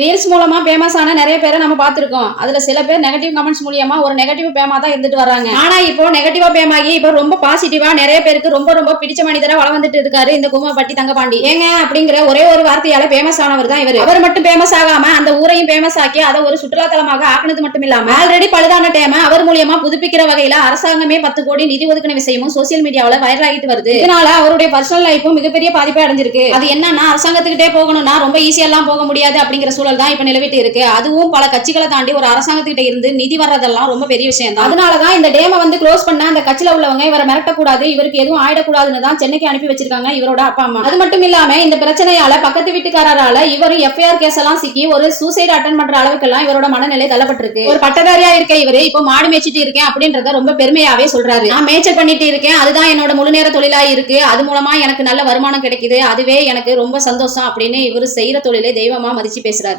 Reels மூலமா famous ஆன நிறைய பேரை நம்ம பார்த்திருக்கோம். அதுல சில பேர் நெகட்டிவ் கமெண்ட்ஸ் மூலியமா ஒரு நெகட்டிவ் ஃபேமா தான் இருந்துட்டு வர்றாங்க. ஆனா இப்போ நெகட்டிவா ஃபேம் ஆகி இப்போ ரொம்ப பாசிட்டிவா நிறைய பேருக்கு ரொம்ப ரொம்ப பிடிச்ச மனிதரா வளம் வந்துட்டு இருக்காரு இந்த கும்மப்பட்டி தங்கபாண்டி. ஏங்க அப்படிங்கிற ஒரே ஒரு வார்த்தையால ஃபேமஸ் ஆனவர் தான் இவர். அவர் மட்டும் ஃபேமஸ் ஆகாம அந்த ஊரையும் ஃபேமஸ் ஆக்கி அதை ஒரு சுற்றுலா தலமாக ஆக்குனது மட்டும் இல்லாம ஆல்ரெடி பழுதான டேம அவர் மூலியமா புதுப்பிக்கிற வகையில அரசாங்கமே 10 கோடி நிதி ஒதுக்கின விஷயமும் சோசியல் மீடியாவில் வைரல் ஆகிட்டு வருது. இதனால அவருடைய பர்சனல் லைஃபும் மிகப்பெரிய பாதிப்பை அடைஞ்சிருக்கு. அது என்னன்னா அரசாங்கத்துக்கிட்டே போகணும்னா ரொம்ப ஈஸியா எல்லாம் போக முடியாது அப்படிங்கிற சூழல் தான் இப்ப நிலவிட்டு இருக்கு. அதுவும் பல கட்சிகளை தாண்டி ஒரு அரசாங்கத்திட்ட இருந்து நிதி வர்றதெல்லாம் ரொம்ப பெரிய விஷயம் தான். அதனாலதான் இந்த டேமை வந்து க்ளோஸ் பண்ண அந்த கட்சியில உள்ளவங்க இவரை மிரட்டக்கூடாது, இவருக்கு எதுவும் ஆயிடக்கூடாதுன்னு தான் சென்னைக்கு அனுப்பி வச்சிருக்காங்க இவரோட அப்பா அம்மா. அது மட்டும் இல்லாம இந்த பிரச்சனையால பக்கத்து வீட்டுக்காரரால இவரும் எஃப்ஐஆர் கேஸ் எல்லாம் சிக்கி ஒரு சூசைட் அட்டன் பண்ற அளவுக்கு எல்லாம் இவரோட மனநிலை தள்ளப்பட்டிருக்கு. ஒரு பட்டதாரியா இருக்க இவரு இப்போ மாடு மேய்ச்சிட்டு இருக்கேன் அப்படின்றத ரொம்ப பெருமையாவே சொல்றாரு. நான் மேய்ச்சல் பண்ணிட்டு இருக்கேன், அதுதான் என்னோட முழு நேர தொழிலா இருக்கு, அது மூலமா எனக்கு நல்ல வருமானம் கிடைக்குது, அதுவே எனக்கு ரொம்ப சந்தோஷம் அப்படின்னு இவரு செய்யற தொழிலை தெய்வமா மதிச்சு பேசுறாரு.